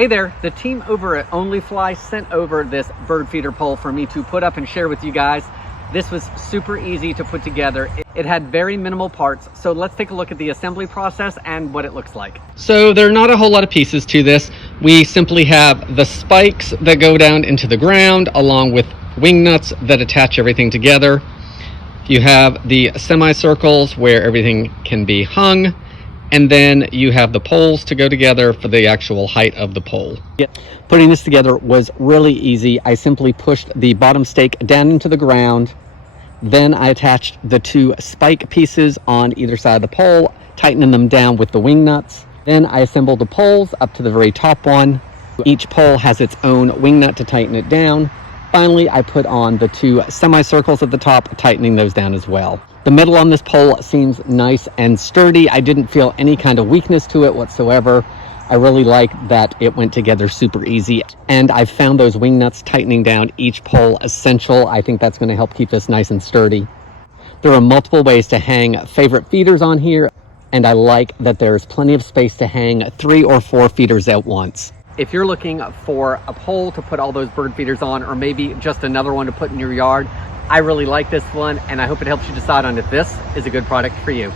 Hey there, the team over at ONLYFLY sent over this bird feeder pole for me to put up and share with you guys. This was super easy to put together. It had very minimal parts, so let's take a look at the assembly process and what it looks like. So there are not a whole lot of pieces to this. We simply have the spikes that go down into the ground along with wing nuts that attach everything together. You have the semicircles where everything can be hung, and then you have the poles to go together for the actual height of the pole. Putting this together was really easy. I simply pushed the bottom stake down into the ground. Then I attached the two spike pieces on either side of the pole, tightening them down with the wing nuts. Then I assembled the poles up to the very top one. Each pole has its own wing nut to tighten it down. Finally, I put on the two semicircles at the top, tightening those down as well. The metal on this pole seems nice and sturdy. I didn't feel any kind of weakness to it whatsoever. I really like that it went together super easy. And I found those wing nuts tightening down each pole essential. I think that's going to help keep this nice and sturdy. There are multiple ways to hang favorite feeders on here, and I like that there's plenty of space to hang 3 or 4 feeders at once. If you're looking for a pole to put all those bird feeders on, or maybe just another one to put in your yard, I really like this one, and I hope it helps you decide on if this is a good product for you.